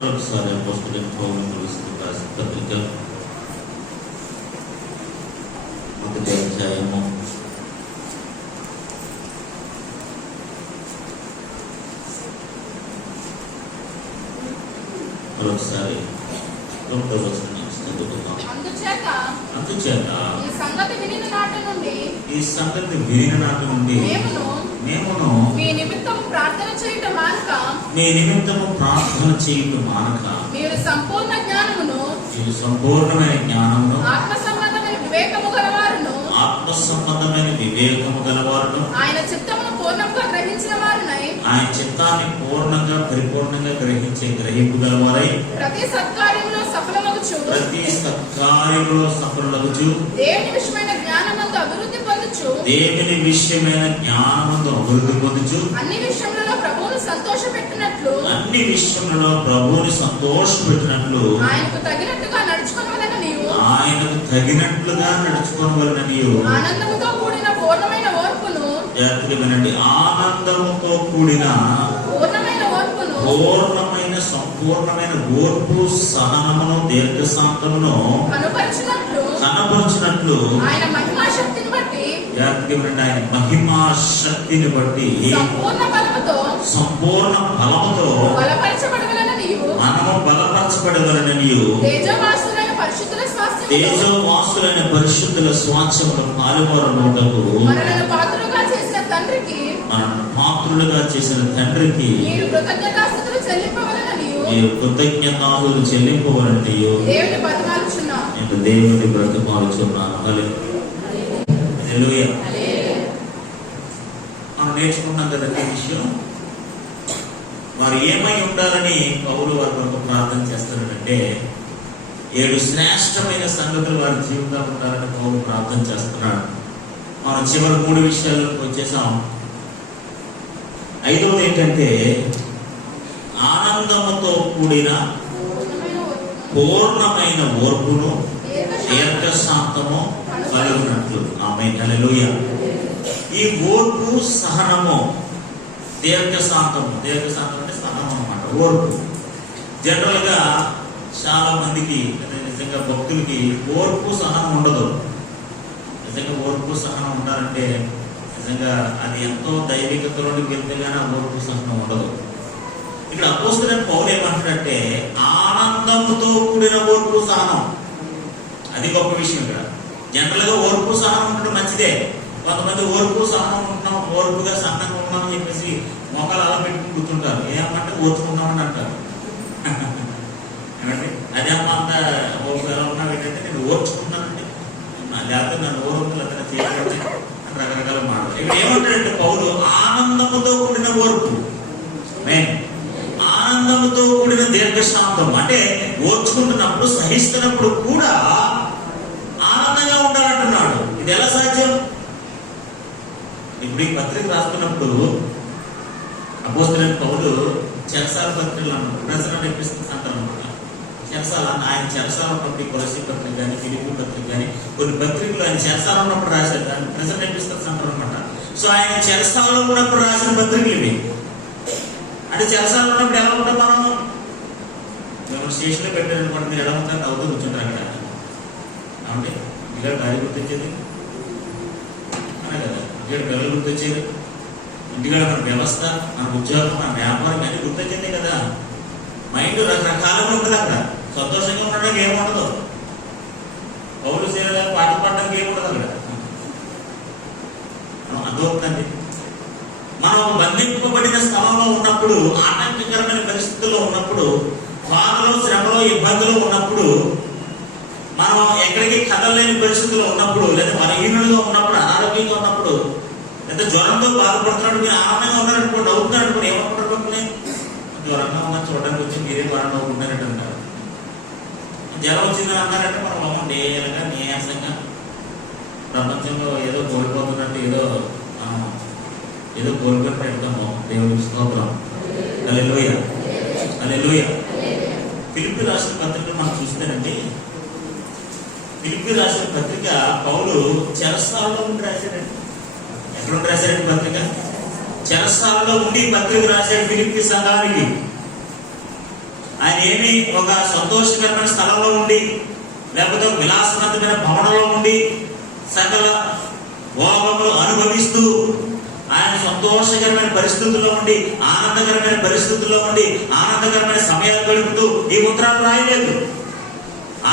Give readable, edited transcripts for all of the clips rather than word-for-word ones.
ఒకసారి అపోస్తలుడైన పౌలు రాసిన పత్రిక మొదటి అధ్యాయము 9వ వచనం చదువుకుందాం. అందుచేత ఈ సంగతి వినిన నాటి నుండి మేమును మీ నిమిత్తము ప్రార్థన చేయుట మానక మీరు సంపూర్ణమైన జ్ఞానమును ఆత్మ సంబంధమైన వివేకము గలవారును ఆయన చిత్తాన్ని పూర్ణంగా పరిపూర్ణంగా గ్రహించే గ్రహింపు గలవారై ప్రతి సత్కార్యములో సఫలమగుచు దేవుని విషయమైన జ్ఞానమందు అభివృద్ధి పొందుచు అన్ని విషయములలో ప్రభువును సంతోషపెట్టినట్లు ఆయనకు తగినట్లుగా నడుచుకొనవలెనని ఆనందముతో కూడిన పూర్ణమైన ఓర్పును సంపూర్ణమైన ఓర్పు సహనమును దీర్ఘశాంతమును కనపరిచినట్లు ఆయన మహిమా శక్తిని బట్టి సంపూర్ణ బలముతో మనము బలపరచబడవలెనని తేజోవాసులైన పరిశుద్ధుల స్వాస్థ్యమును పాలువారనుటకు మనల్ని పాత్రులుగా చేసిన తండ్రికి మీరు కృతజ్ఞతాస్తుతులు చెల్లింపవలెనని దేవుని బ్రతిమాలుచున్నాను. హల్లెలూయా. మనం నేర్చుకున్నాం కదా ఈ విషయం. వారు ఏమై ఉండాలని పౌలు వారి కొరకు ప్రార్థన చేస్తున్నాడంటే 7 శ్రేష్టమైన సంగతులు వారి జీవితంలో ఉండాలని పౌలు ప్రార్థన చేస్తున్నాడు. మనం చివరి 3 విషయాలకు వచ్చేసాం. 5వది ఏంటంటే ఆనందముతో కూడిన పూర్ణమైన ఓర్పును దీర్ఘశాంతము కలిగినట్లు. ఆమేన్. హల్లెలూయా. ఈ ఓర్పు సహనము దీర్ఘశాంతము అంటే సహనం అన్నమాట. ఓర్పు జనరల్ గా చాలా మందికి నిజంగా భక్తులకి ఓర్పు సహనం ఉండదు. నిజంగా ఓర్పు సహనం ఉండాలంటే నిజంగా అది ఎంతో దైవికతలోకి వెళ్తే గానీ ఓర్పు సహనం ఉండదు. ఇక్కడ అపోస్తలుడైన పౌలు ఏమంటాడంటే ఆనందంతో కూడిన ఓర్పు సహనం, అది గొప్ప విషయం. ఇక్కడ జనరల్ గా ఓర్పు సహనం ఉండడం మంచిదే. కొంతమంది ఓర్పు సహనం ఉంటున్నాం, ఓర్పుగా సహనంగా ఉన్నామని చెప్పేసి మొక్కలు అలా పెట్టుకుని కూర్చుంటారు. ఏమంటే ఓర్చుకున్నామని అంటారు. ఏమంటే అదే అమ్మ అంత ఓర్పు ఎలా ఉన్నావు ఏంటంటే నేను ఓర్చుకున్నానండి, లేకపోతే నన్ను ఓర్పులు అతను చేయబట్టి రకరకాల మాటలు. ఇక్కడ ఏమంటాడంటే పౌలు ఆనందముతో కూడిన ఓర్పు, ఆనందముతో కూడిన దీర్ఘశాంతం. అంటే ఓర్చుకుంటున్నప్పుడు సహిస్తున్నప్పుడు కూడా ఆనందంగా ఉండాలంటున్నాడు. ఇది ఎలా సాధ్యం? ఇప్పుడు ఈ పత్రిక రాస్తున్నప్పుడు అపోస్తలుడైన పౌలు చెరసాల పత్రికలు అన్నమాట ప్రజలను నేర్పిస్తుంది అంటారు అనమాట. చెరసాల ఆయన చెరసాల ఉన్నప్పుడు కొలసీ పత్రిక కానీ ఫిలిప్పీ పత్రిక కానీ కొన్ని పత్రికలు ఆయన చెరసాల ఉన్నప్పుడు రాశారు, దాన్ని ప్రజలు నేర్పిస్తుంది అంటారు అనమాట. సో ఆయన చెరసాలలో ఉన్నప్పుడు రాసిన పత్రికలు ఇవి. అంటే చెరసాలలో ఉన్నప్పుడు ఎలా ఉంటాం మనం స్టేషన్లో పెట్టారనుకోండి, మీరు ఎలా ఉంటారు అవుతూ కూర్చుంటారు అక్కడ. అంటే ఇక్కడ గాలి గుర్తొచ్చేది అనే కదా, ఇక్కడ పిల్లలు గుర్తొచ్చేది, ఇంటికాడ మన వ్యవస్థ, మన ఉద్యోగం, మన వ్యాపారం అన్ని గుర్తొచ్చింది కదా. మైండ్ రకరకాలుగా ఉంటుంది. అక్కడ సంతోషంగా ఉండడానికి ఏముండదు, పౌలు సేవ పాట పాడడానికి ఏముండదు అక్కడ. అర్థమవుతుంది. మనం బంధింపబడిన స్థలంలో ఉన్నప్పుడు, ఆటంకకరమైన పరిస్థితుల్లో ఉన్నప్పుడు, బాధలో శ్రమలో ఇబ్బందులు ఉన్నప్పుడు, మనం ఎక్కడికి కదలలేని పరిస్థితుల్లో ఉన్నప్పుడు, లేదా బలహీనులుగా ఉన్నప్పుడు, అనారోగ్యంగా ఉన్నప్పుడు, లేదా జ్వరంతో బాధపడుతున్నప్పుడు మీరు ఆనందంగా ఉన్నారనుకోండి, నవ్వుతున్నారనుకోండి, ఏమనుకుంటారు? జ్వరంగా ఉన్న చూడడానికి వచ్చి మీరే జ్వరం నవ్వుకుంటారంటే అంటారు. జ్వరం వచ్చిందని అన్నారంటే మనం బాగుండే ఇలాగా నీరసంగా ప్రపంచంలో ఏదో కోల్పోతున్నట్టు ఏదో కోల్పోయినట్టు వెళ్తాము. దేవుడికి స్తోత్రం. హల్లెలూయా. హల్లెలూయా. ఫిలిప్పీ రాసిన పత్రిక మనం చూస్తేనండి, ఫిలిప్పీ రాసిన పత్రిక పౌలు చెరసాలలో ఉండి రాశాడండి. ఎక్కడుండి రాశాడండి పత్రిక? చెరసాలలో ఉండి పత్రిక రాశాడు ఫిలిప్పీ సంఘానికి. ఆయన ఏమి ఒక సంతోషకరమైన స్థలంలో ఉండి, లేకపోతే ఒక విలాసవంతమైన భవనంలో ఉండి సకల భోగములు అనుభవిస్తూ ఆయన సంతోషకరమైన పరిస్థితుల్లో ఉండి, ఆనందకరమైన పరిస్థితుల్లో ఉండి, ఆనందకరమైన సమయాలు గడుపుతూ ఈ ఉత్తరాలు రాయలేదు.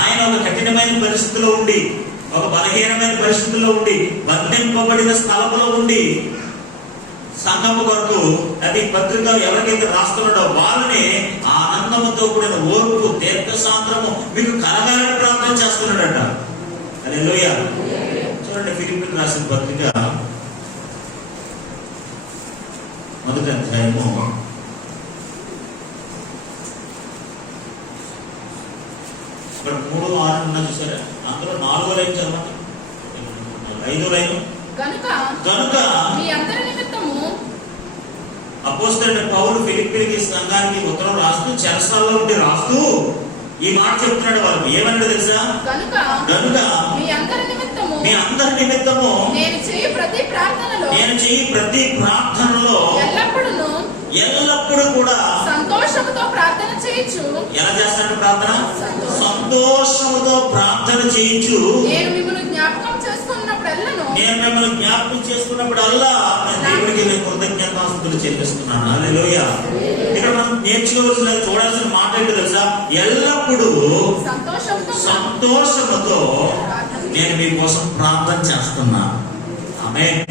ఆయన ఒక కఠినమైన పరిస్థితిలో ఉండి, ఒక బలహీనమైన పరిస్థితుల్లో ఉండి, బంధింపబడిన స్థలంలో ఉండి సంఘము కొరకు అది పత్రిక ఎవరికైతే రాస్తున్నాడో వాళ్ళని ఆనందముతో కూడిన ఓర్పు, దీర్ఘశాంతము మీకు కలగాలని ప్రార్థన చేస్తున్నాడట. హల్లెలూయా. చూడండి, ఫిలిప్పీయులకు రాసిన పత్రిక 1వ అధ్యాయము 3:6 చూసారా? అందులో 4వ లైన్ చదవండి, 5వ లైన్. కనుక మీ అందరి నిమిత్తము అపోస్తలుడైన పౌలు ఫిలిప్పీయులకి సంఘానికి ఉత్తరం రాస్తూ, చెరసాలలో ఉండి రాస్తూ ఈ మాట చెప్తున్నాడు. వాళ్ళకి ఏమన్నాడు తెలుసా? కనుక మీ అందరి నిమిత్తము నేను చేయు ప్రతి ప్రార్థనలో ఎల్లప్పుడూ కూడా సంతోషముతో ప్రార్థన చేయొచ్చు. ఎలా చేస్తాడు ప్రార్థన? సంతోషముతో ప్రార్థన చేయొచ్చు. నేను మిమ్మల్ని జ్ఞాపకం చేసుకున్నప్పుడల్లా దేవుడికి నేను కృతజ్ఞతాస్తుతులు చెల్లిస్తున్నాను. హల్లెలూయా. ఇక్కడ మనం నేర్చుకోవాల్సిన, చూడాల్సిన మాట ఏంటో తెలుసా? ఎల్లప్పుడూ సంతోషముతో నేను మీకోసం ప్రార్థన చేస్తున్నా. ఆమేన్.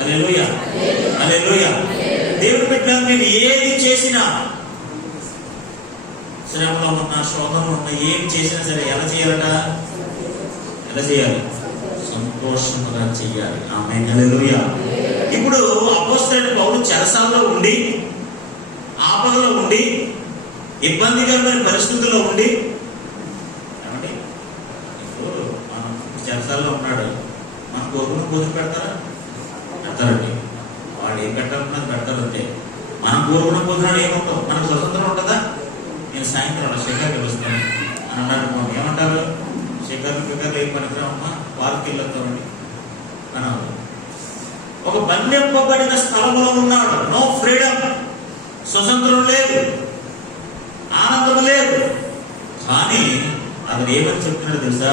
హల్లెలూయా. హల్లెలూయా. దేవుడి బిడ్డలు మీరు ఏది చేసినా, శ్రమలో ఉన్న, శోధనలో ఉన్న, ఏం చేసినా సరే ఎలా చేయాలట? ఎలా చేయాలి? సంతోషంగా చెయ్యాలి. ఆమేన్. హల్లెలూయా. ఇప్పుడు అపోస్తలుడైన పౌలు చెరసాలలో ఉండి, ఆపదలో ఉండి, ఇబ్బందికరమైన పరిస్థితుల్లో ఉండి, ఏమండి ఇప్పుడు మనం చెరసాలలో ఉన్నాడు, మన కోరుకున్న కూతురు పెడతారా? పెడతారండి. వాడు ఏం పెట్టాలన్నది పెడతారంతే. మనం కోరుకున్న కూతురు ఏముంటాం? మనకు స్వతంత్రం ఉంటుందా? నేను సాయంత్రం శేఖర్కి వస్తాను అని అన్నాడు. ఏమంటారు? శేఖర్లు ఏం పనికిరామమ్మా, పార్క్ వెళ్ళొద్దామండి అని. ఒక బంధింపబడిన స్థలంలో ఉన్నాడు. నో ఫ్రీడమ్, స్వతంత్రం లేదు, ఆనందం లేదు. కానీ అతను ఏమని చెప్తున్నాడు తెలుసా?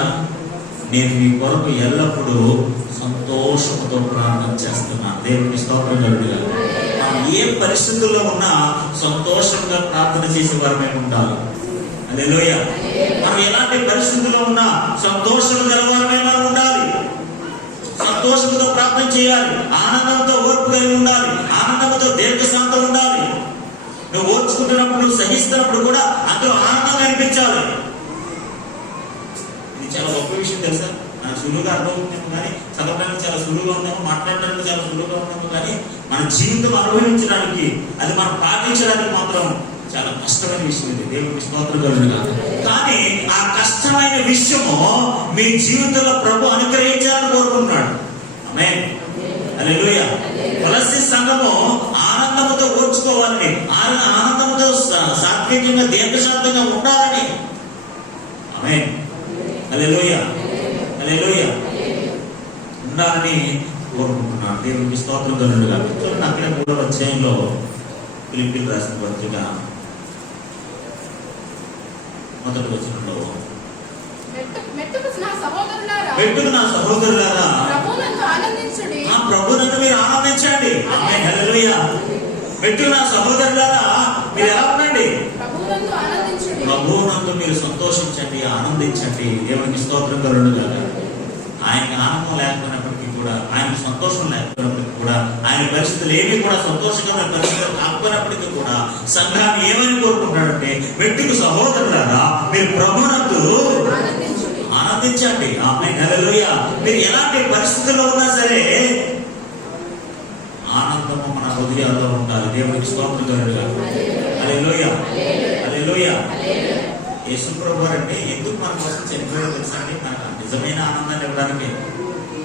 నేను మీ కొరకు ఎల్లప్పుడూ సంతోషంతో ప్రార్థన చేస్తున్నా. దేవునికి స్తోత్రం కలుగుగా. మనం ఏ పరిస్థితుల్లో ఉన్నా సంతోషంగా ప్రార్థన చేసే వారమే ఉండాలి. హల్లెలూయా. మనం ఎలాంటి పరిస్థితుల్లో ఉన్నా సంతోషం గలవారమే మనం ఉండాలి. సంతోషంతో ప్రార్థన చేయాలి. ఆనందంతో ఓర్పు కలిగి ఉండాలి. ఆనందంతో దీర్ఘశాంతం ఉండాలి. నువ్వు ఓర్చుకుంటున్నప్పుడు, నువ్వు సహిస్తున్నప్పుడు కూడా అందులో ఆనందం అనిపించాలి. ఇది చాలా గొప్ప విషయం తెలుసా? మనకు సులువుగా అర్థమవుతుందేమో కానీ, చదవడానికి చాలా సులువుగా ఉందేమో, మాట్లాడడానికి చాలా సులువుగా ఉందేమో కానీ, మన జీవితం అనుభవించడానికి, అది మనం పాటించడానికి మాత్రం చాలా కష్టమైన విషయం. ఇది దేవునికి స్తోత్రం కలుగుగా. కానీ ఆ కష్టమైన విషయము మీ జీవితంలో ప్రభు అనుగ్రహించాలని కోరుకుంటున్నాడు. ఆమేన్. హల్లెలూయా. కొలస్సీ సంఘము ఆనందంతో ఓర్చుకోవాలని, ఆనందంతో సాత్వికంగా దీర్ఘశాంతంగా ఉండాలని. ఆమేన్. హల్లెలూయా. హల్లెలూయా. ఉండాలని కోరుకుంటున్నాడు. దేవునికి స్తోత్రం కలుగుగా. చూడండి, అక్కడ 3వ అధ్యాయంలో ఫిలిప్పీయులకు రాసిన పత్రిక 1వ వచనంలో, మెట్టుకు నా సహోదరులారా ఆ ప్రభువునందు మీరు ఆనందించండి. ఆమేన్. హల్లెలూయా. మెట్టుకు నా సహోదరులారా మీరు ఎలా ఉండండి? ప్రభువునందు మీరు సంతోషించండి, ఆనందించండి. దేవునికి స్తోత్రం కలుగుగా. ఆయనకి ఆనందం లేకపోయినప్పటికీ కూడా, ఆయనకు సంతోషం లేకపోయినప్పటికీ కూడా, ఆయన పరిస్థితులు ఏమి కూడా సంతోషకరమైన పరిస్థితులు కాకపోయినప్పటికీ కూడా సంఘాన్ని ఏమని కోరుకుంటాడంటే, మెట్టుకు సహోదరులారా మీరు ప్రభువునందు ఆనందించండి. ఆమేన్. హల్లెలూయా. మీరు ఎలాంటి పరిస్థితుల్లో ఉన్నా సరే ఆనందము మన హృదయాల్లో ఉండాలి. దేవునికి స్తోత్రం కలుగుగా. హల్లెలూయా. హల్లెలూయా. యేసు ప్రభువు అంటే ఎందుకు మన కోసం చనిపోయాడో తెలుసా అండి? మనకు నిజమైన ఆనందాన్ని ఇవ్వడానికి.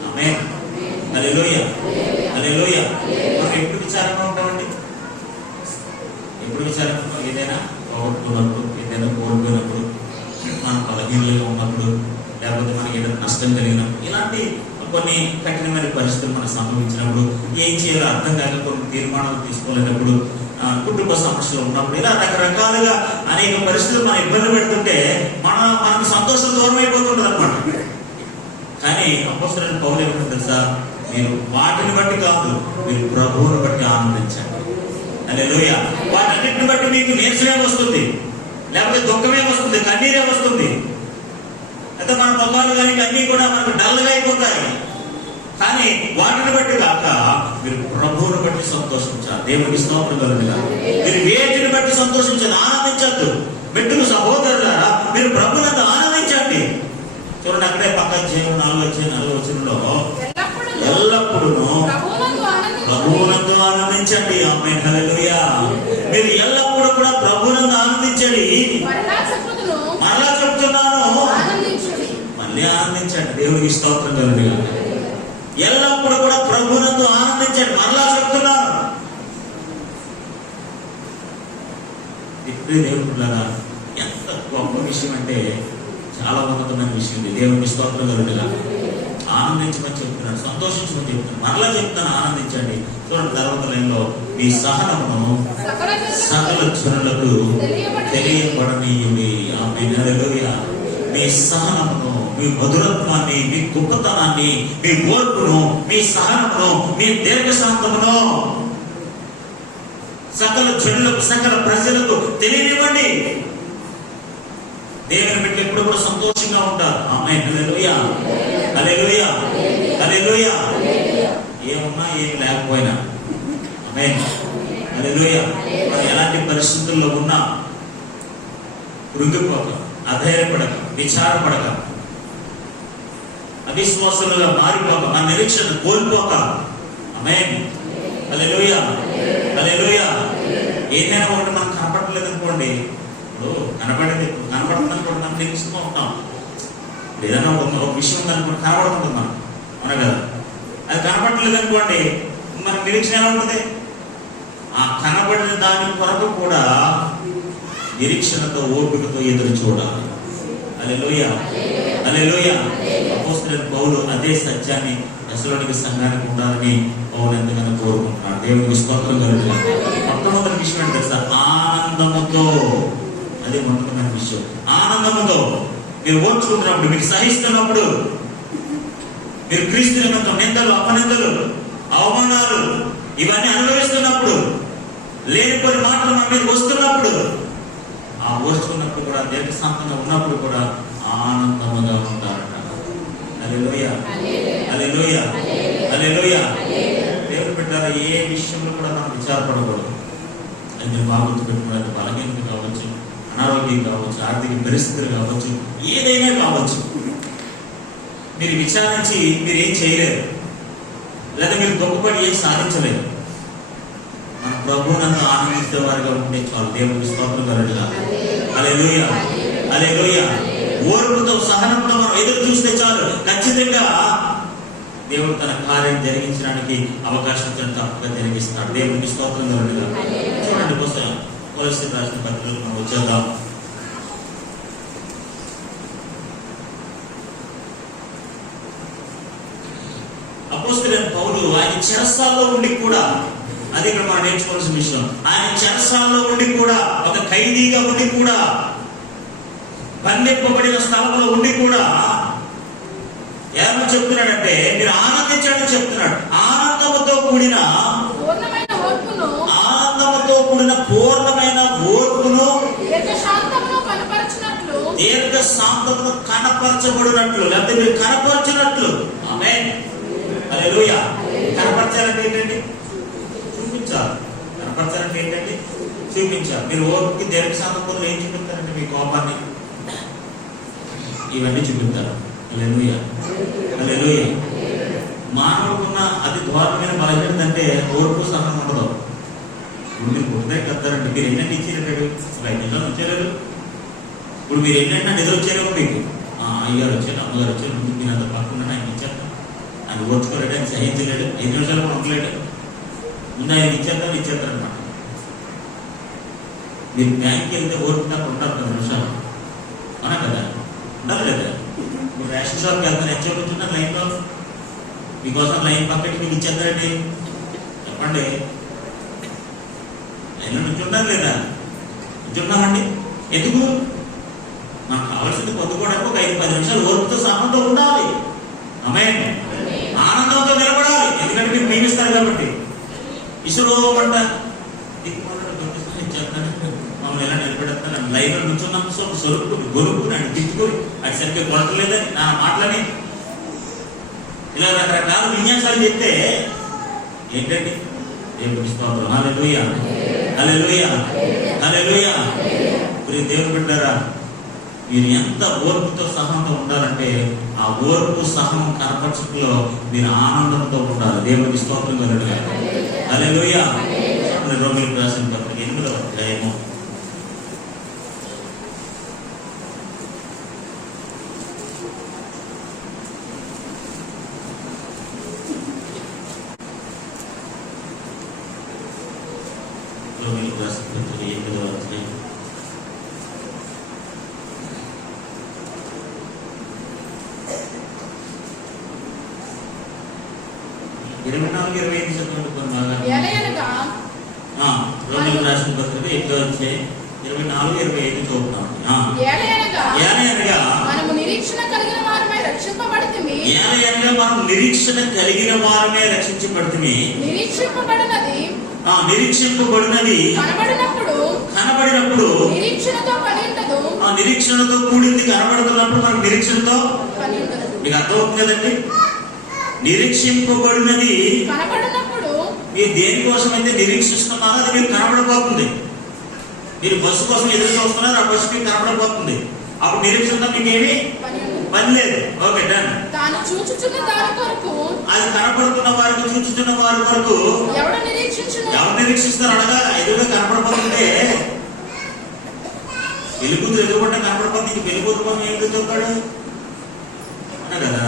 ఆమేన్. హల్లెలూయా. హల్లెలూయా. మనం ఎప్పుడు విచారంగా ఉంటామండి? ఎప్పుడు విచారంగా? ఏదైనా పోగొట్టుకున్నప్పుడు, ఏదైనా కోల్పోయినప్పుడు, మనం బలహీనలుగా ఉన్నప్పుడు, లేకపోతే మనకి ఏదైనా నష్టం కలిగినప్పుడు, ఇలాంటి కొన్ని కఠినమైన పరిస్థితులు మనకు సంభవించినప్పుడు, ఏం చేయాలో అర్థం కాక కొన్ని తీర్మానాలు తీసుకోలేనప్పుడు, కుటుంబ సమస్యలు ఉన్నప్పుడు ఇలా రకరకాలుగా అనేక పరిస్థితులు మనం ఇబ్బంది పెడుతుంటే మనకు సంతోషం దూరం అయిపోతుంటుంది అనమాట. కానీ అపోస్తలుడైన పౌలు ఏమంటారు తెలుసా? మీరు వాటిని బట్టి కాదు, మీరు ప్రభువుని బట్టి ఆనందించండి. హల్లెలూయా. వాటన్నిటిని బట్టి మీకు నీరసమే వస్తుంది, లేకపోతే దుఃఖమే వస్తుంది, కన్నీరే వస్తుంది, అయితే మన ముఖాలు కానీ అన్నీ కూడా మనకు డల్గా అయిపోతాయి. కానీ వాటిని బట్టి కాక మీరు ప్రభువుని బట్టి సంతోషించాలి. దేవునికి స్తోత్రం కలుగుగా. మీరు వేటిని బట్టి సంతోషించాలి, ఆనందించద్దు. మెట్టుకు సహోదరులారా, మీరు ప్రభువునందు ఆనందించండి. చూడండి, అక్కడే పక్క 4:4 ఎల్లప్పుడూ ప్రభువునందు ఆనందించండి. ఆమేన్, హల్లెలూయా. మీరు ఎల్లప్పుడూ కూడా ప్రభువునందు ఆనందించండి. మరలా చెప్తున్నాను, మళ్ళీ ఆనందించండి. దేవునికి స్తోత్రం కలుగుగా. ఎల్లప్పుడూ కూడా ప్రభువునందు ఆనందించండి. మరలా చెప్తున్నాను. ఇప్పుడు దేవుడులారా, ఎంత గొప్ప విషయం అంటే చాలా ఉన్నతమైన విషయం ఇది. దేవునికి స్తోత్రం కలుగుగా. ఆనందించమని చెప్తున్నాడు, సంతోషించమని చెప్తున్నాడు. మరలా చెప్తాను, ఆనందించండి. చూడండి తర్వాత లైన్లో, మీ సహనమును సకల జనులకు తెలియబడనీయుడి. ఆమేన్, హల్లెలూయా. మీ సహనమును, మీ మధురత్వాన్ని, మీ గొప్పతనాన్ని, మీ ఓర్పును, మీ సహనమును, మీ దీర్ఘశాంతమును సకల జనులకు, సకల ప్రజలకు తెలియనివ్వండి. దేవుని బిడ్డలు ఎప్పుడు కూడా సంతోషంగా ఉంటారు. ఆమేన్, హల్లెలూయా, హల్లెలూయా, హల్లెలూయా. ఏమున్నా ఏమి లేకపోయినా, ఆమేన్, హల్లెలూయా. మనం ఎలాంటి పరిస్థితుల్లో ఉన్నా కృంగిపోక, అధైర్యపడక, విచారపడక, అవిశ్వాసులుగా మారిపోక, మన నిరీక్షణ కోల్పోక, ఆమేన్, హల్లెలూయా, హల్లెలూయా. ఏదైనా ఒకటి మనకు కనపడలేదు అనుకోండి, కనపడుతుంది మనం నిరీక్షిస్తూ ఉంటాం. ఏదైనా ఒక విషయం ఉందనుకోండి, కనబడుతుంది మనం, అవునా కదా? అది కనపడలేదు అనుకోండి, మన నిరీక్షణ ఎలా ఉంటుంది? ఆ కనబడిన దాని కొరకు కూడా నిరీక్షణతో, ఓపికతో ఎదురు చూడాలి. హల్లెలూయా, హల్లెలూయా. అపోస్తలుడైన పౌలు అదే సత్యాన్ని దశలోనిక సంఘానికి ఉండాలని పౌలు ఎంతగానో కోరుకుంటున్నాడు. దేవునికి స్తోత్రం కలుగుగా. మొట్టమొదటి విషయం ఏంటి తెలుసా? ఆనందముతో. అదే మొట్టమొదటి విషయం, ఆనందముతో. మీరు ఓర్చుకుంటున్నప్పుడు, మీకు సహిస్తున్నప్పుడు, మీరు క్రీస్తు నిమిత్తం నిందలు, అపనిందలు, అవమానాలు ఇవన్నీ అనుభవిస్తున్నప్పుడు, లేనిపోని మాటలు మన మీద వస్తున్నప్పుడు, ఆ ఓర్చుకున్నప్పుడు కూడా, దీర్ఘశాంతంగా ఉన్నప్పుడు కూడా ఆనందముగా ఉంటారట. హల్లెలూయా, హల్లెలూయా, హల్లెలూయా. దేవుని బిడ్డలారా, ఏ విషయంలో కూడా మనం విచారపడకూడదు. అది మీరు బాగా గుర్తుపెట్టుకోవడానికి, బలహీనత కావచ్చు, అనారోగ్యం కావచ్చు, ఆర్థిక పరిస్థితులు కావచ్చు, ఏదైనా కావచ్చు. మీరు విచారించి మీరు ఏం చేయలేరు, లేదా మీరు గొప్పపడి ఏం సాధించలేరు. మన ప్రభువునందు ఆనందించే వారిగా ఉంటే చాలు. దేవునికి స్తోత్రం కలుగుగా. హల్లెలూయా, హల్లెలూయా. ఓర్పుతో, సహనంతో మనం ఎదురు చూస్తే చాలు, ఖచ్చితంగా దేవుడు తన కార్యం జరిగించడానికి అవకాశం తప్పక జరిగిస్తాడు. దేవునికి స్తోత్రం కలుగుగా. చూడండి, కొలస్సీయులకు రాసిన పత్రికలకు మనం వచ్చేద్దాం. అపోస్తలుడైన పౌలు ఆయన చెరసాల్లో ఉండి కూడా, అది ఇక్కడ మనం నేర్చుకోవాల్సిన విషయం, ఆయన చెరసాల్లో ఉండి కూడా, ఒక ఖైదీగా ఉండి కూడా, బంధింపబడిన స్థలంలో ఉండి కూడా ఏమని చెప్తున్నాడంటే, మీరు ఆనందించండి చెప్తున్నాడు. ఆనందముతో కూడిన పూర్ణమైన ఓర్పును, దీర్ఘశాంతమును కనపరచబడినట్లు, లేకపోతే మీరు కనపరచినట్లు. ఆమేన్, హల్లెలూయా. కనపరచాలంటే ఏంటండి? చూపించాలి. కనపరచాలంటే ఏంటండి? చూపించాలి. మీరు ఓర్పుకి, దీర్ఘశాంతం ఏం చూపిస్తారంటే మీ కోపాన్ని, ఇవన్నీ చూపిస్తారు. హల్లెలూయా, హల్లెలూయా. మానవుకున్న అతి ఘోరమైన బలహీనత అంటే ఓర్పు, సహనం ఉండదు. ఇప్పుడు మీరు గుర్తే కడతారండి, మీరు ఎన్నెన్ని ఇచ్చేయలేడు, 5 నిమిషాలు వచ్చేయలేదు. ఇప్పుడు మీరు ఎన్నెన్నా నిద్ర వచ్చేయలేవు. మీకు అయ్యారు వచ్చారు, అమ్మగారు వచ్చారు, ముందు మీరు అంత పక్కన ఆయన ఇచ్చేస్తాం, ఆయన ఓర్చుకోలేడు, ఆయన సహించలేడు, 5 నిమిషాలు కూడా ఉండలేడు, ముందు ఆయన ఇచ్చేస్తారనమాట. మీరు బ్యాంక్కి వెళ్తే ఓర్పుతారు, ఉంటారు 10 నిమిషాలు, అవునా కదా? ఉండాలి లేదా? ఇప్పుడు రేషన్ షాప్కి వెళ్తాను, ఎంత కూర్చుంటారు లైన్లో, మీకోసం లైన్ పక్కకి మీకు ఇచ్చేస్తారండి. చెప్పండి, లైన్లో వింటున్నారు లేదా? వింటున్నామండి. ఎందుకు? మనకు కావాల్సింది పొందుకోవడానికి ఒక 5-10 నిమిషాలు ఓర్పుతో సహనంతో ఉండాలి. ఆమేన్. ఆనందంతో నిలబడాలి. ఎందుకంటే మీరు ప్రేమిస్తారు కాబట్టి. ఇసులో పడ్డ మమ్మల్ని ఎలా నిలబెడతాను లైన్లో నుంచున్నాం. సొరుకు గొరుకు నన్ను తిట్టుకొని అది సరిగ్గా కొడతలేదని నా మాటలని ఇలా రకరకాల విన్యాసాలు చెప్తే ఏంటండి? దేవుడికి స్తోత్రం. హల్లెలూయా, హల్లెలూయా, హల్లెలూయా. దేవుడు బిడ్డలారా, మీరు ఎంత ఓర్పుతో సహనంతో ఉండాలంటే ఆ ఓర్పు సహనం కనపరచడంలో మీరు ఆనందంతో ఉండాలి. దేవుడికి స్తోత్రం కలుగుగా. హల్లెలూయా. రోమిలకు రాసిన పత్రిక 8వ అధ్యాయము 8వ అధ్యాయం 24-25 చదవండి. ఎలయనగా రోమిలకు రాసిన పత్రిక 8వ అధ్యాయం 24-25 చదువుతాం. ఎలయనగా మనము నిరీక్షణ కలిగిన వారమై రక్షింపబడితిమి. ఎలయనగా మనం నిరీక్షణ కలిగిన వారమే రక్షించబడితిమి. నిరీక్షింపబడినది కనబడినప్పుడు నిరీక్షణతో పని ఉండదు. ఆ నిరీక్షణతో కూడింది కనబడుతున్నప్పుడు మనకు నిరీక్షణతో పని ఉండదు. మీకు అర్థమవుతుంది కదండి? నిరీక్షింపబడినది కనబడినప్పుడు మీరు దేనికోసం అయితే నిరీక్షిస్తున్నారో అది మీకు కనబడబోతుంది. మీరు బస్సు కోసం ఎదురు చూస్తున్నారు, ఆ బస్సు మీకు కనబడబోతుంది. అప్పుడు నిరీక్షణతో మీకు ఏమి పని లేదు. Okay, done. తాను చూచుచున్న దాని కొరకు, అది కనబడుతున్న వారికి చూచుచున్న వారి కొరకు ఎవరు నిరీక్షిస్తారు అనగా ఎదురుగా కనబడబోతుంటే వెలుగుతూ ఎదురుకుంటే కనబడబోతుంది. వెలుగుతూ కోసం ఏం చూస్తాడు అన్నా కదా.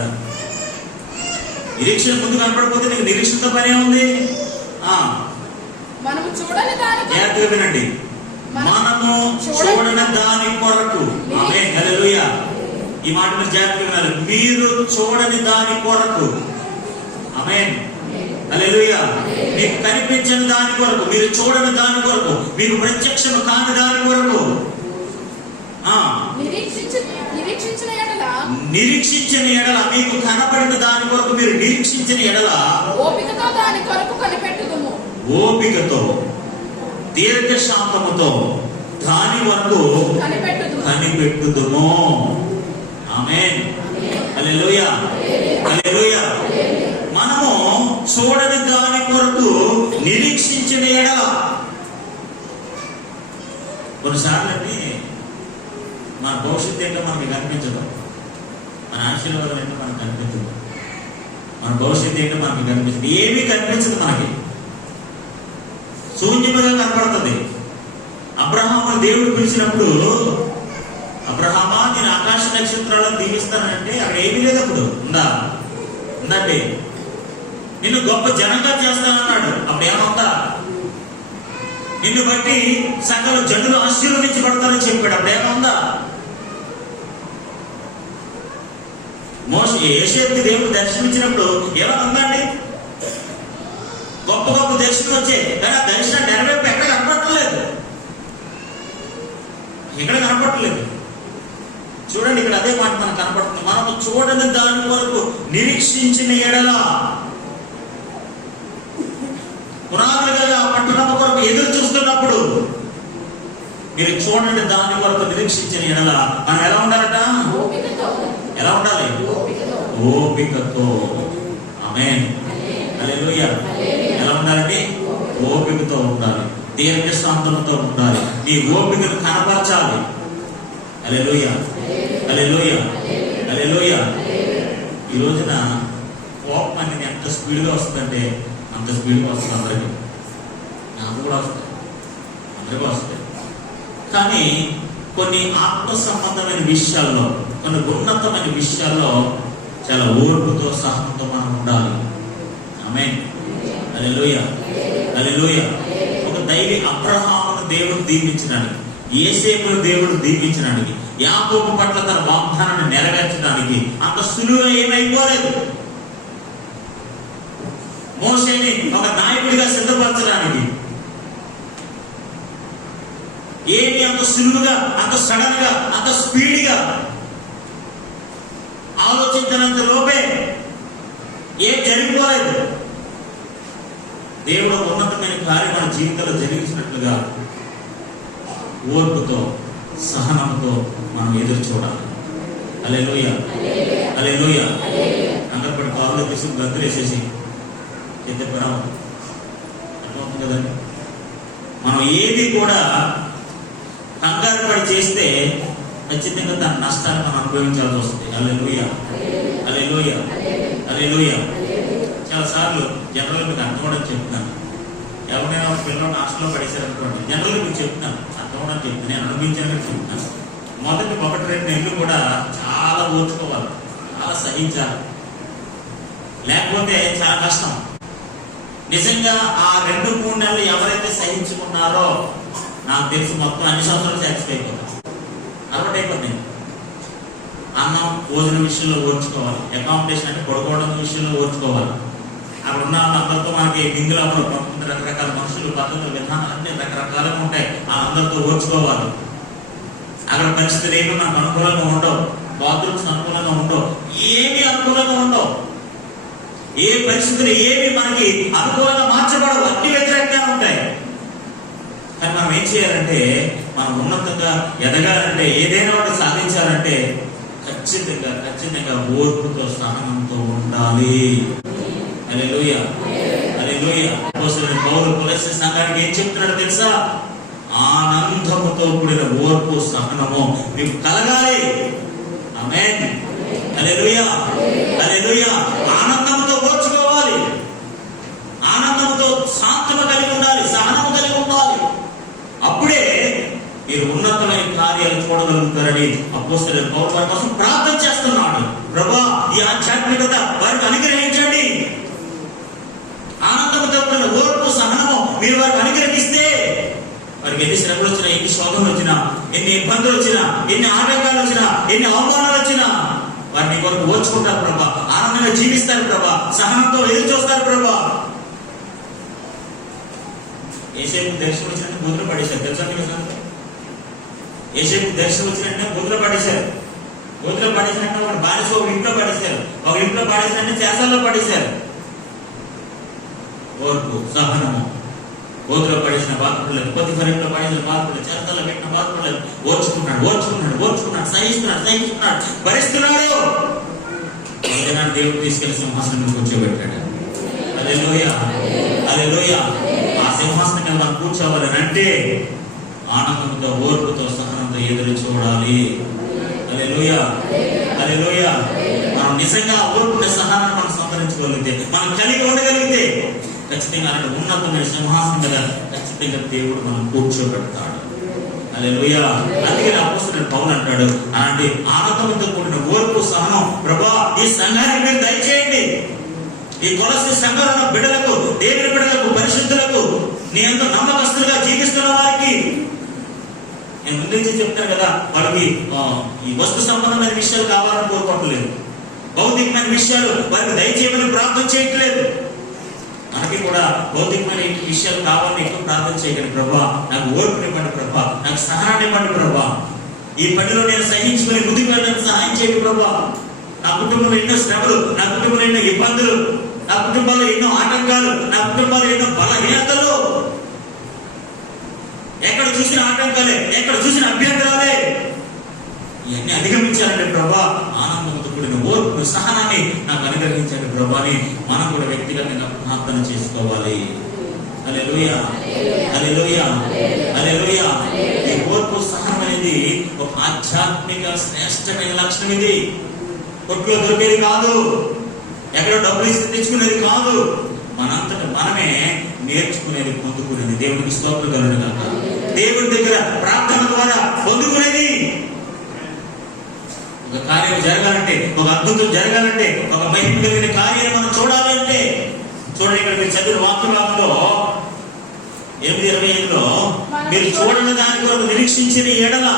నిరీక్షణ ముందు కనపడకపోతే నీకు నిరీక్షణతో పనే ఉంది. మనము చూడని దాని జాగ్రత్తగా వినండి. మనము చూడని దాని కొరకు. ఆమేన్, హల్లెలూయా. ఈ మాట మీరు జాగ్రత్తగా వినాలి. మీరు చూడని దాని కొరకు. ఆమేన్, హల్లెలూయా. మీకు కనిపించని దాని కొరకు, మీరు చూడని దాని కొరకు, మీకు ప్రత్యక్షం కాని దాని కొరకు నిరీక్షించిన ఎడల, మీకు కనబడిన దాని కొరకు మీరు నిరీక్షించిన ఎడల ఓపికతో దాని కొరకు కనిపెట్టుదుము. ఓపికతో దీర్ఘశాంతముతో దాని వరకు కనిపెట్టుదుము. ఆమేన్, హల్లెలూయా, హల్లెలూయా. మనము చూడని దాని కొరకు నిరీక్షించిన ఎడల. కొన్నిసార్లు అంటే మన భవిష్యత్తు ఏంటో మనకి కనిపించదు, మన ఆశీర్వాదం ఏంటో మనకు కనిపించదు, మన భవిష్యత్తు ఏంటో మనకి కనిపించదు. ఏమీ కనిపించదు మనకి, శూన్యముగా కనపడుతుంది. అబ్రహామును దేవుడు పిలిచినప్పుడు, అబ్రహామా నేను ఆకాశ నక్షత్రాలను దీవిస్తానంటే అక్కడ ఏమీ లేదు. అప్పుడు ఉందండి. నిన్ను గొప్ప జనంగా చేస్తానన్నాడు. అప్పుడు ఏమంతా నిన్ను బట్టి సకల జనులు ఆశీర్వదించబడతారని చెప్పాడు. అప్పుడు ఏమందా యోసేపుకి దేవుడు దర్శనమిచ్చినప్పుడు ఏమైనా ఉందండి? గొప్ప గొప్ప దర్శనం వచ్చే, కానీ ఆ దర్శనం నెరవేర్పు ఎక్కడ కనపడలేదు, ఇక్కడ కనపడలేదు. చూడండి, ఇక్కడ అదే మాట మనకు కనపడుతుంది. మనము చూడని దాని వరకు నిరీక్షించిన ఎడల, పునాదులుగా పట్టణం కొరకు ఎదురు చూస్తున్నప్పుడు మీరు చూడండి దాని కొరకు నిరీక్షించిన ఎడల మనం ఎలా ఉండాలట? ఎలా ఉండాలి? ఓపికతో. ఆమేన్, హల్లెలూయా. ఎలా ఉండాలండి? ఓపికతో ఉండాలి, దీర్ఘశాంతంతో ఉండాలి. నీ ఓపికను కనపరచాలి. హల్లెలూయా, హల్లెలూయా, హల్లెలూయా. ఈ రోజున కోపం అనేది ఎంత స్పీడ్గా వస్తుందంటే అంత స్పీడ్గా వస్తుంది అందరికీ. నాకు కూడా వస్తాయి, అందరికీ వస్తాయి. కానీ కొన్ని ఆత్మ సంబంధమైన విషయాల్లో, కొన్ని ఉన్నతమైన విషయాల్లో చాలా ఓర్పుతో సహనంతో మనం ఉండాలి. ఆమేన్, హల్లెలూయా, హల్లెలూయా. ఒక దైవి అబ్రహామును దేవుడు దీవించడానికి, యోసేపును దేవుడు దీవించడానికి, యాకోబు పట్ల తన వాగ్దానాన్ని నెరవేర్చడానికి అంత సులువుగా ఏమైపోలేదు. మోషేని ఒక నాయకుడిగా సిద్ధపరచడానికి ఏమి అంత సులువుగా, అంత సడన్ గా, అంత స్పీడ్గా ఆలోచించినంత లోపే ఏం జరిగిపోలేదు. దేవుడు ఉన్నతమైన కార్యం మన జీవితంలో జరిగించినట్లుగా ఓర్పుతో, సహనంతో మనం ఎదురు చూడాలి. హల్లెలూయా, హల్లెలూయా. అందరిపడి కాళ్ళు తీసుకుని గంతులేసేసి చెప్పారా అర్థమవుతుంది కదండి. మనం ఏది కూడా కంగారు పడి చేస్తే ఖచ్చితంగా దాని నష్టాన్ని మనం అనుభవించాల్సి వస్తుంది. హల్లెలూయా, హల్లెలూయా, హల్లెలూయా. చాలా సార్లు జనరల్ మీకు అర్థం కూడా చెప్తున్నాను. ఎవరైనా పిల్లలు హాస్టల్లో పడేశారనుకోండి, జనరల్ మీకు చెప్తున్నాను, అర్థం కూడా చెప్తాను, నేను అనుభవించాలని చెప్తున్నాను. మొదటి 1-2 నెలలు కూడా చాలా ఓర్చుకోవాలి, చాలా సహించాలి, లేకపోతే చాలా కష్టం. నిజంగా ఆ 2-3 నెలలు ఎవరైతే సహించుకున్నారో నాకు తెలిసి మొత్తం అన్ని సంవత్సరాలు సాటిస్ఫై అయిపోతాం, అలవాటు అయిపోతుంది. అన్నం భోజనం విషయంలో ఓర్చుకోవాలి, అకామిడేషన్ అంటే పడుకోవడం విషయంలో ఓర్చుకోవాలి. అక్కడ ఉన్న అందరితో మనకి బిందులు రకరకాల మనుషులు, పద్ధతులు, విధానాలు అన్నీ రకరకాలుగా ఉంటాయి. అందరితో ఓర్చుకోవాలి. అక్కడ పరిస్థితులు ఏమి మనకు అనుకూలంగా ఉండవు, బాత్రూమ్స్ అనుకూలంగా ఉండవు, ఏమి అనుకూలంగా ఉండవు. ఏ పరిస్థితులు ఏమి మనకి అనుకూలంగా మార్చబడవు, అన్ని వ్యతిరేకంగా ఉంటాయి. కానీ మనం ఏం చేయాలంటే, మనం ఉన్నతంగా ఎదగాలంటే, ఏదైనా ఒకటి సాధించాలంటే ఖచ్చితంగా ఓర్పుతో, సహనంతో ఉండాలి. హల్లెలూయా, హల్లెలూయా. అపోస్తలుడైన పౌలు కొలస్సీ సంఘానికి ఏం చెప్తున్నాడో తెలుసా? ఆనందముతో కూడిన ఓర్పు, సహనము మీకు కలగాలి. ఆమేన్, హల్లెలూయా, హల్లెలూయా. ఆనందంతో ఓర్చుకోవాలి, ఆనందంతో శాంతము కలిగి ఉండాలి, సహనము కలిగి ఉండాలి. అప్పుడే మీరు ఉన్నతమైన కార్యాలు చూడగలుగుతారని అపోస్తలుడైన పౌలు వారి కోసం ప్రార్థన చేస్తున్నాడు. ప్రభువా, ఈ ఆధ్యాత్మికత వారికి అనుగ్రహించండి. ఆనందంతో కూడిన ఓర్పు, సహనము మీరు వారికి అనుగ్రహిస్తే వారికి ఎన్ని శ్రమలు వచ్చినా, ఎన్ని శోధనలు వచ్చినా, ఎన్ని ఇబ్బందులు వచ్చినా, ఎన్ని ఆటంకాలు వచ్చినా, ఎన్ని అవమానాలు వచ్చినా వారిని కొరకు ఓర్చుకుంటారు ప్రభా, ఆనందంగా జీవిస్తారు ప్రభా, సహనంతో ఎదురు చూస్తారు ప్రభా. ఏసేపు దర్శనం వచ్చినట్టు ముద్ర పడేశారు, తెలుసా మీకు? ఏసేపు దర్శనం వచ్చినట్టే ముద్ర పడేశారు. ముద్ర పడేసినట్టు వాడు బానిస ఒక ఇంట్లో పడేశారు, ఒక ఇంట్లో పడేసినట్టు చేసాల్లో పడేశారు. ఓర్పు, సహనము. ఓతులో పడేసిన బాధపడలేదు, పొత్తిఫరీంలో పడేసిన బాధపడలేదు, చేతల్లో పెట్టిన బాధపడలేదు. ఓర్చుకున్నాడు, సహిస్తున్నాడు, భరిస్తున్నాడు. దేవుడు తీసుకెళ్లి సింహాసనం మీద కూర్చోబెట్టాడు. హల్లెలూయా, హల్లెలూయా. ఆ సింహాసనం మీద మనం కూర్చోవాలని అంటే ఆనందంతో, ఓర్పుతో, సహనంతో ఎదురు చూడాలి. హల్లెలూయా, హల్లెలూయా. మనం నిజంగా ఓర్పుతో, సహనాన్ని మనం సంతరించుకోగలిగితే, మనం కలిగి ఉండగలిగితే ఖచ్చితంగా అలాంటి ఉన్నతమైన సింహాసనం మీద ఖచ్చితంగా దేవుడు మనం కూర్చోబెడతాడు. హల్లెలూయా. అందుకే అపోస్తలుడైన పౌలు అంటాడు, అలాంటి ఆనందంతో కూడిన ఓర్పు, సహనం ప్రభా ఈ సంఘానికి మీరు దయచేయండి. ఈ కొలస్సీ సంఘంలో బిడ్డలకు, దేవుని బిడ్డలకు, పరిశుద్ధులకు, నీ అంత నమ్మకస్తులుగా జీవిస్తున్న వారికి నేను ముందు నుంచి చెప్తాను కదా, వాళ్ళకి ఈ వస్తు సంబంధమైన విషయాలు కావాలని కోరుకోవట్లేదు, భౌతికమైన విషయాలు వారికి దయచేయమని ప్రార్థన చేయట్లేదు. మనకి కూడా భౌతికమైన విషయాలు కావాలని ఎక్కువ ప్రార్థన చేయగలి ప్రభా, నాకు ఓర్పునివ్వండి ప్రభా, నాకు సహనాన్ని ఇవ్వండి ప్రభా, ఈ పనిలో నేను సహించుకుని ముందుకు వెళ్ళడానికి సహాయం చేయండి ప్రభా. నా కుటుంబంలో ఎన్నో శ్రమలు, నా కుటుంబంలో ఎన్నో ఇబ్బందులు, నా కుటుంబంలో ఎన్నో ఆటంకాలు, నా కుటుంబంలో ఎన్నో బలహీనతలు, ఎక్కడ చూసిన ఆటంకాలే, ఎక్కడ చూసిన అభ్యంతరాలే. ఇవన్నీ అధిగమించాలంటే ప్రభా ఆనందంతో కూడిన ఓర్పు, సహనాన్ని నాకు అనుగ్రహించండి ప్రభా అని మనం కూడా వ్యక్తిగతంగా ప్రార్థన చేసుకోవాలి. హల్లెలూయా, హల్లెలూయా, హల్లెలూయా. ఈ ఓర్పు, సహనం అనేది ఒక ఆధ్యాత్మిక శ్రేష్టమైన లక్షణం. ఇది కొట్లో దొరికేది కాదు, ఎక్కడో డబ్బులు ఇస్తే తెచ్చుకునేది కాదు, మనంతట మనమే నేర్చుకునేది, పొందుకునేది. దేవునికి స్తోత్రం కలుగును గాక. దేవుడి దగ్గర ప్రార్థన ద్వారా పొందుకునేది. ఒక కార్యం జరగాలంటే, ఒక అద్భుతం జరగాలంటే, ఒక మహిమ కలిగిన కార్యాన్ని మనం చూడాలంటే, చూడండి ఇక్కడ మీరు చదివిన వాక్యభాగంలో 8:25లో మీరు చూడని దాని కొరకు నిరీక్షించిన ఎడల,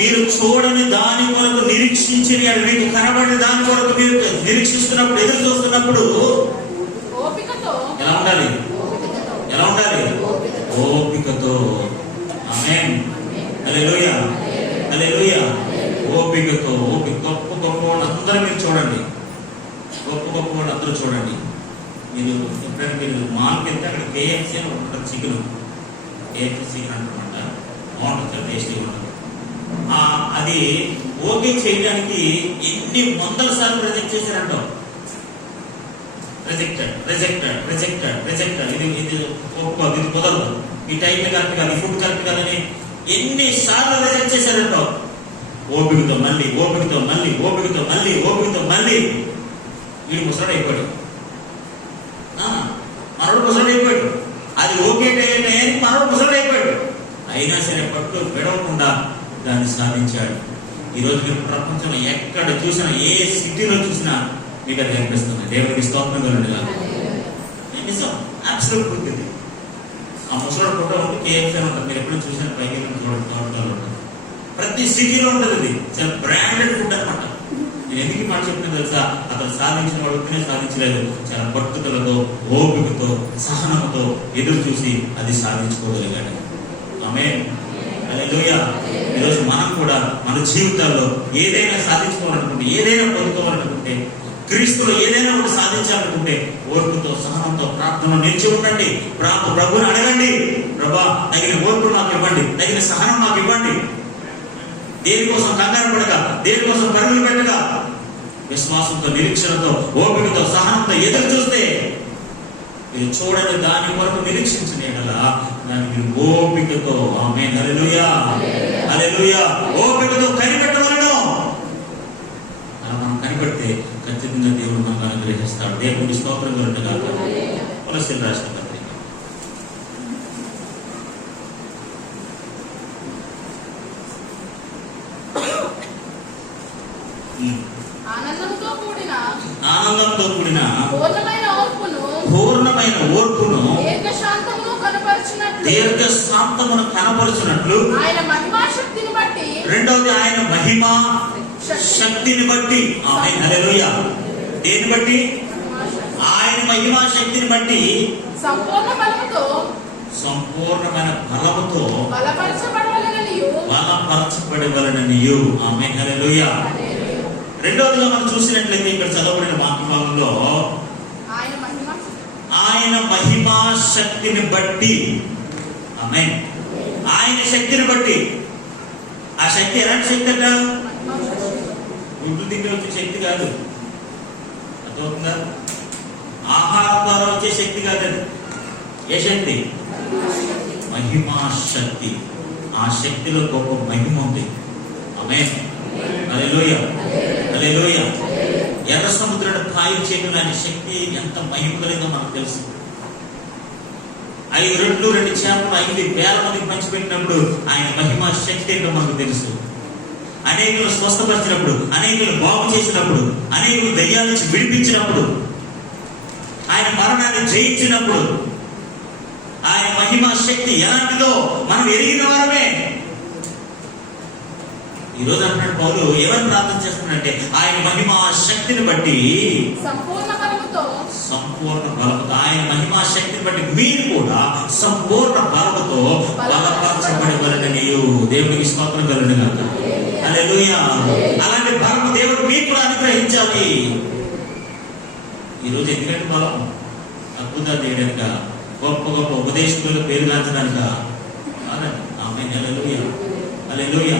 మీరు చూడని దాని కొరకు నిరీక్షించిన ఎడల, మీకు కనబడిన దాని కొరకు మీరు నిరీక్షిస్తున్నప్పుడు, ఎదురు చూస్తున్నప్పుడు ఎలా ఉండాలి? ఎలా ఉండాలి? ఓపికతో. హల్లెలూయా, హల్లెలూయా. ఓపికతో గొప్ప గొప్ప వాళ్ళందరూ మీరు చూడండి, గొప్ప గొప్ప వాళ్ళందరూ చూడండి. మీరు ఎప్పుడైనా మీరు మాల్కి వెళ్తే అక్కడ కేఎఫ్సీ అని ఉంటుంది, చికెన్ కేఎఫ్సీ చికెన్ అంటారన్నమాట. బాగుంటుంది, చాలా టేస్టీగా ఉంటుంది. అది ఓకే చేయడానికి ఎన్ని వందల సార్లు రిజెక్ట్ చేశారంటావు. రిజెక్టెడ్ రిజెక్టెడ్ రిజెక్టెడ్ రిజెక్టెడ్, ఇది ఒప్పుకోదు, ఇది కుదరదు, ఈ టైంలో కరెక్ట్ కాదు, ఈ ఫుడ్ కరెక్ట్ కాదని ఎన్నిసార్లు రిజెక్ట్ చేశారంటావు. ఓపికతో మళ్ళీ ఓపికతో మళ్ళీ ఓపికతో మళ్ళీ ఓపికతో మళ్ళీ వీడు ముసలాడు అయిపోయాడు, మనోడు ముసలాడు అయిపోయాడు. అది ఓకే టయానికి మనోడు ముసలాడు అయిపోయాడు. అయినా సరే పట్టు విడవకుండా దాన్ని సాధించాడు. ఈరోజు మీరు ప్రపంచంలో ఎక్కడ చూసినా, ఏ సిటీలో చూసినా మీకు అది కనిపిస్తుంది. దేవుడికి స్తోత్రం కలుగునుగా. నిజం, అబ్సల్యూట్ ట్రూత్ ఇది. ఆ ముసలాడు ఫోటో ఉంటే కేఎఫ్సీ ఉంటుంది, మీరు ఎప్పుడు చూసినా పైకి తోటలో ఉంటుంది, ప్రతి సిటీలో ఉంటుంది. ఇది చాలా బ్రాండెడ్ ఫుడ్ అనమాట. నేను ఎందుకు ఈ మాట చెప్తున్నా తెలుసా? అతను సాధించిన వాడు ఒక్కనే సాధించలేదు, చాలా పట్టుదలతో, ఓపికతో, సహనంతో ఎదురు చూసి అది సాధించుకోగలిగాడు. ఆమేన్, హల్లెలూయా. ఈరోజు మనం కూడా మన జీవితాల్లో ఏదైనా సాధించుకోవాలనుకుంటే, ఏదైనా పొందుకోవాలనుకుంటే, క్రీస్తులో ఏదైనా ఒకటి సాధించాలనుకుంటే ఓర్పుతో, సహనంతో, ప్రార్థనలో నిలిచి ఉండండి. ప్రభుని అడగండి, ప్రభా తగిన ఓర్పు నాకు ఇవ్వండి, తగిన సహనం నాకు ఇవ్వండి. దేనికోసం కంగారు పడక, దేనికోసం పరుగులు పెట్టక, విశ్వాసంతో, నిరీక్షణతో, ఓపికతో, సహనంతో ఎదురు చూస్తే మీరు చూడండి, దాని వరకు నిరీక్షించిన ఎడలా దాన్ని మీరు ఓపికతో, ఆమేన్, హల్లెలూయా, హల్లెలూయా, ఓపికతో కనిపెట్టవలను. అలా మనం కనిపెడితే ఖచ్చితంగా దేవుడు మనకు అనుగ్రహిస్తాడు. దేవుడికి స్తోత్రం కలుగునుగాక. కొలస్సీయులకు రాసిన పత్రిక ఆనందంతో కూడిన పూర్ణమైన ఓర్పును దీర్ఘశాంతమును కనపరుచున్నట్లు ఆయన మహిమా శక్తిని బట్టి, రెండవది ఆయన మహిమా శక్తిని బట్టి, ఆమేన్, హల్లెలూయా. దేని బట్టి? ఆయన మహిమా శక్తిని బట్టి సంపూర్ణమైన బలముతో బలపరచబడవలెననియు, ఆమేన్, హల్లెలూయా. రెండవదిగా మనం చూసినట్లయితే ఇక్కడ చదవబడిన వాక్యభాగంలో ఆయన మహిమా శక్తిని బట్టి, ఆమేన్, ఆయన శక్తిని బట్టి. ఆ శక్తి ఎలాంటి శక్తి అంట? గుడ్లు తిండి వచ్చే శక్తి కాదు, అర్థమవుతుందా? ఆహారం ద్వారా వచ్చే శక్తి కాదు. అది ఏ శక్తి? మహిమా శక్తి. ఆ శక్తిలో గొప్ప మహిమ ఉంది. ఆమేన్, హల్లెలూయా, హల్లెలూయా. ఎర్ర సముద్రాన్ని కాయలు చేయడం అనే శక్తి ఎంత మహిమ కలిగిందో మనకు తెలుసు. 5 రొట్టెలు 2 చేపలు 5,000 మందికి పంచిపెట్టినప్పుడు ఆయన మహిమా శక్తి ఏంటో మనకు తెలుసు. అనేకులు స్వస్థపరిచినప్పుడు, అనేకులు బాగు చేసినప్పుడు, అనేకులు దయ్యాల నుంచి విడిపించినప్పుడు, ఆయన మరణాన్ని జయించినప్పుడు ఆయన మహిమా శక్తి ఎలాంటిదో మనం ఎరిగిన వారమే. ఈరోజు అంటున్నాడు పౌలు, ఎవరు ప్రార్థన చేస్తున్నాడంటే ఆయన మహిమా శక్తిని బట్టి సంపూర్ణ బలముతో, ఆయన మహిమా శక్తిని బట్టి మీరు కూడా సంపూర్ణ బలముతో బలపరచబడవలెననియు. దేవునికి స్తోత్రం కలుగునుగాక. హల్లెలూయా. అలాంటి బలము దేవుడు మీకు కూడా అనుగ్రహించాలి. ఈరోజు ఎందుకంటే బలం అద్భుతాలు చేయడానిక, గొప్ప గొప్ప ఉపదేశకులు పేరుగాంచడానిక? ఆమేన్, హల్లెలూయా, హల్లెలూయా.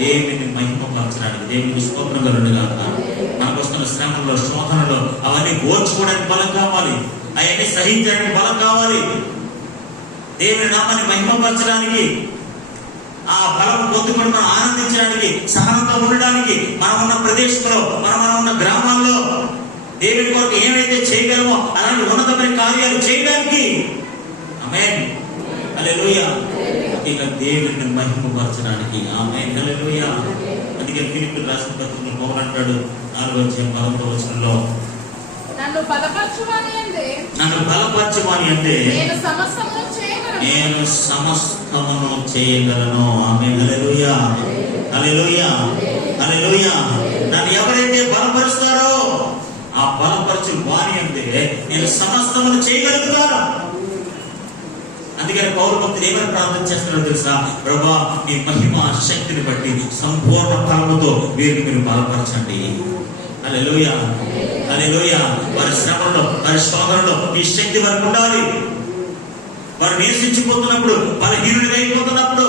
దేవుని మహిమపరచడానికి, దేవునికి స్తోత్రం కలుగునుగాక. మనకు వస్తున్న శ్రమలో, శోధనలో అవన్నీ ఓర్చుకోవడానికి బలం కావాలి, అవన్నీ సహించడానికి బలం కావాలి. దేవుని నామాన్ని మహిమపరచడానికి, ఆ బలం పొందుకొని మనం ఆనందించడానికి, సహనంతో ఉండడానికి, మనం ఉన్న ప్రదేశంలో, మనం ఉన్న గ్రామాల్లో దేవుని కొరకు ఏమైతే చేయగలమో అలాంటి ఉన్నతమైన కార్యాలు చేయడానికి, ఆమేన్, హల్లెలూయా. ఇక దేవుని మహిమపరచడానికి, ఆమేన్, హల్లెలూయా. అందుకే ఫిలిప్పీయులకు రాసిన పత్రికలో పౌలు అంటాడు 4:11 నన్ను బలపరచువాని అంటే నేను సమస్తమును చేయగలను. ఆమేన్, హల్లెలూయా, హల్లెలూయా, హల్లెలూయా. నన్ను ఎవరైతే బలపరుస్తారో ఆ బలపరచు వాని అంటే నేను సమస్తమును చేయగలుగుతాను. అందుకని పౌరు భక్తులు ఏమైనా ప్రార్థన చేస్తున్నారో తెలుసా? ప్రభువా, మీ మహిమ శక్తిని బట్టి సంపూర్ణ ఫలముతో వీరిని మీరు బలపరచండి. హల్లెలూయా, హల్లెలూయా. వారి శ్రమలో, వారి శోధనలో ఈ శక్తి వారికి ఉండాలి. వారు నిరసించిపోతున్నప్పుడు, బలహీనుడిగా అయిపోతున్నప్పుడు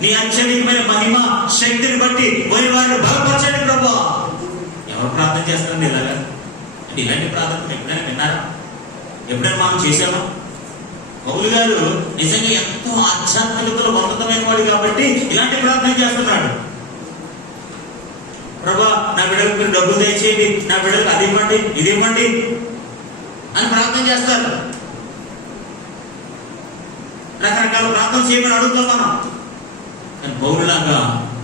నీ అత్యధికమైన మహిమ శక్తిని బట్టి వారిని బలపరచండి ప్రభువా. ఎవరు ప్రార్థన చేస్తారండి ఇలాగా? అంటే ఇలాంటి ప్రార్థన ఎప్పుడైనా విన్నారా? ఎప్పుడైనా మనం చేసామా? పౌలు గారు నిజంగా ఎంతో ఆధ్యాత్మికతలో ఉన్నతమైన వాడు కాబట్టి ఇలాంటి ప్రార్థన చేస్తున్నాడు. ప్రభువా, నా బిడ్డలకు మీరు డబ్బులు దయచేయండి, నా బిడ్డలకు అది ఇవ్వండి, ఇది ఇవ్వండి అని ప్రార్థన చేస్తారు. రకరకాల ప్రార్థన చేయమని అడుగుతాం మనం. కానీ పౌరులాగా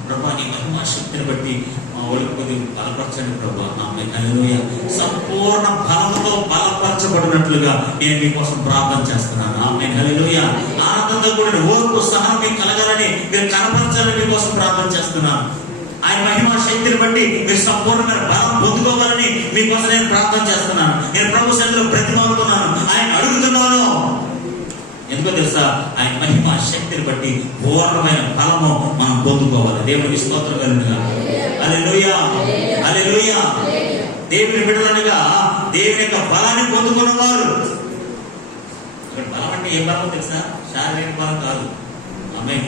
ప్రభువా, నీ మహిమ శక్తిని బట్టి మా ఒళ్ళకి కొద్దిగా బలపరచండి ప్రభువా. హల్లెలూయా. సంపూర్ణ బలముతో బలపరచబడినట్లుగా నేను మీకోసం ప్రార్థన చేస్తున్నాను. ఆమేన్, హల్లెలూయా. ఆనందంతో కూడిన ఓర్పు సహనం మీకు కలగాలని, మీరు కనపరచాలని మీకోసం ప్రార్థన చేస్తున్నాను. ఆయన మహిమ శక్తిని బట్టి మీరు సంపూర్ణమైన బలం పొందుకోవాలని మీకోసం నేను ప్రార్థన చేస్తున్నాను. నేను ప్రభు సన్నిధిలో బ్రతిమాలుతున్నాను, ఆయన అడుగుతున్నాను. ఎందుకో తెలుసా? ఆయన మహిమ శక్తిని బట్టి పూర్ణమైన ఫలము మనం పొందుకోవాలి. దేవునికి స్తోత్రం కలుగునుగా. హల్లెలూయా, హల్లెలూయా. దేవుని బిడ్డలనగా దేవుని యొక్క బలాన్ని పొందుకున్న వారు. ఇక్కడ బలం అంటే ఏ బలం తెలుసా? శారీరక బలం కాదు. ఆమేన్,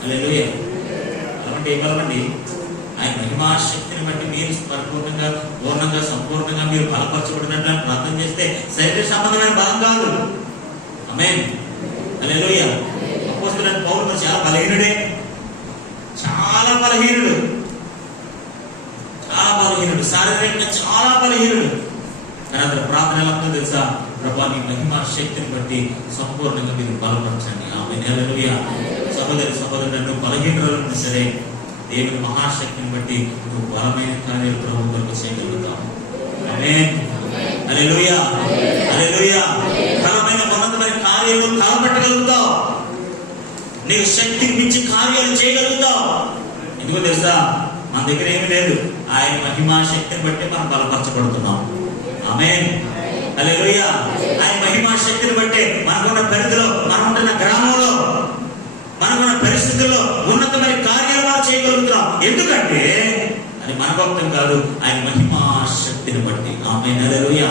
హల్లెలూయా. బలం అంటే ఏ బలం అండి? ఆయన మహిమా శక్తిని బట్టి మీరు పరిపూర్ణంగా, పూర్ణంగా, సంపూర్ణంగా మీరు బలపరచబడినట్లు ప్రార్థన చేస్తే శరీర సంబంధమైన బలం కాదు. ఆమేన్, హల్లెలూయా. అపోస్తలుడైన పౌలు చాలా బలహీనుడే, చాలా బలహీనుడు, చాలా బలహీనుడు, శారీరకంగా చాలా బలహీనుడు. కానీ అతని ప్రార్థన ఎలా ఉందో తెలుసా? ప్రభువా, నీ మహిమా శక్తిని బట్టి సంపూర్ణంగా మీరు బలపరచండి. ఆమేన్, హల్లెలూయా. సహోదరుడు బలహీనులను సరే దేవుని మహాశక్తిని బట్టి నువ్వు బలమైన కార్యాలు ప్రభు కొరకు చేయగలుగుతావు. ఆమేన్, హల్లెలూయా, హల్లెలూయా. బలమైన ఉన్నతమైన కార్యాలు కాలబట్టగలుగుతావు. నీకు శక్తిని మించి కార్యాలు చేయగలుగుతావు. ఎందుకో తెలుసా? మన దగ్గర ఏమీ లేదు. ఆయన మహిమా శక్తిని బట్టి మనం బలపరచబడుతున్నాం. ఆమేన్, హల్లెలూయా. ఆయన మహిమా శక్తిని బట్టి మనకున్న పరిధిలో, మనం ఉంటున్న గ్రామంలో, మనకున్న పరిస్థితుల్లో ఉన్నతమైన కార్యాలు మనం చేయగలుగుతున్నాం. ఎందుకంటే అది మన భక్తం కాదు, ఆయన మహిమా శక్తిని బట్టి. ఆమేన్, హల్లెలూయా.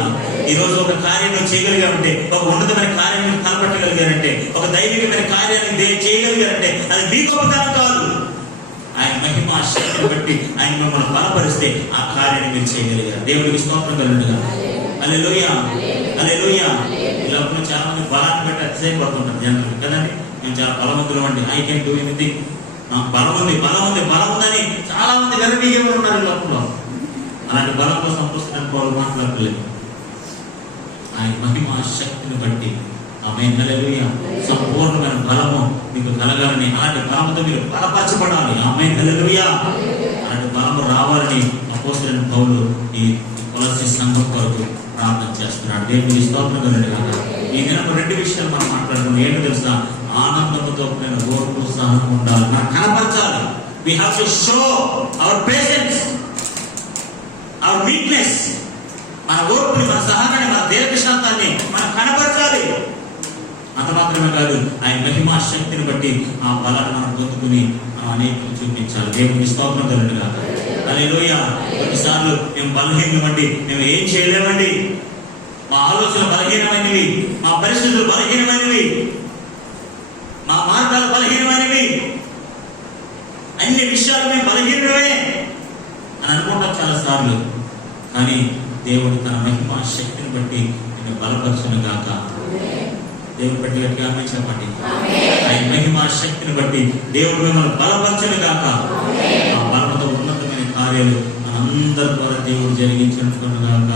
ఈ రోజు ఒక కార్యం నువ్వు చేయగలిగామంటే, ఒక ఉన్నతమైన కార్యాన్ని కనపట్టగలిగారంటే, ఒక దైవికమైన కార్యాన్ని చేయగలిగారంటే అది మీ గొప్పతనం కాదు. ఆయన మహిమా శక్తిని బట్టి ఆయన మిమ్మల్ని బలపరిస్తే ఆ కార్యాన్ని మీరు చేయగలిగారు. దేవుడికి స్తోత్రం కలుగునుగా. హల్లెలూయా, హల్లెలూయా. ఇలా చాలా మంది బలాన్ని బట్టి అతిశయపడుతుంటారు జనాలు కదండి. మేము చాలా బలవంతులు అండి, ఐ కెన్ డూ ఎనీథింగ్, నాకు బలం ఉంది, బలం ఉంది, బలం ఉందని చాలా మంది వెరవీగా ఉన్నారు ఈ లోకంలో. అలాంటి బలం కోసం పుస్తకాన్ని పౌలు మాట్లాడలేదు. ఆయన మహిమ శక్తిని బట్టి, ఆమేన్, హల్లెలూయా, సంపూర్ణమైన బలము మీకు కలగాలని, అలాంటి బలముతో మీరు బలపరచబడాలి. ఆమేన్, హల్లెలూయా. అలాంటి బలము రావాలని అపోస్తలుడైన పౌలు ఈ కొలస్సీ సంఘం కొరకు ప్రార్థన చేస్తున్నాడు. దేవునికి స్తోత్రం కలుగునుగాక. ఈ దినం రెండు విషయాలు మనం మాట్లాడుకున్నాం. ఏంటో తెలుసా? ఆనందంతో కూడిన ఓర్పు సహనం ఉండాలి, మనం కనపరచాలి. We have to show our patience, our meekness. మన ఓర్పుని, మన సహనాన్ని, మన దీర్ఘశాంతాన్ని మనం కనపరచాలి. అంత మాత్రమే కాదు, ఆయన మహిమా శక్తిని బట్టి ఆ బలాన్ని మనం పొందుకుని మనం అనేకలు చూపించాలి. దేవునికి స్తోత్రం కలుగునుగాక. హల్లెలూయా. కొన్నిసార్లు మేము బలహీనమండి, మేము ఏం చేయలేమండి, మా ఆలోచనలు బలహీనమైనవి, మా పరిస్థితులు బలహీనమైనవి, మా మార్గాలు బలహీనమైనవి, అన్ని విషయాలు మేము బలహీనమే అని అనుకుంటాం చాలా సార్లు. కానీ దేవుడు తన మహిమా శక్తిని బట్టి నేను బలపరచును గాక. దేవుడు బట్టి గట్టిగా ఆమేన్ చెప్పండి. ఆయన మహిమా శక్తిని బట్టి దేవుడు మిమ్మల్ని బలపరచును గాక. ఆ బలముతో ఉన్నతమైన కార్యాలు మనందరి ద్వారా దేవుడు జరిగించును గాక.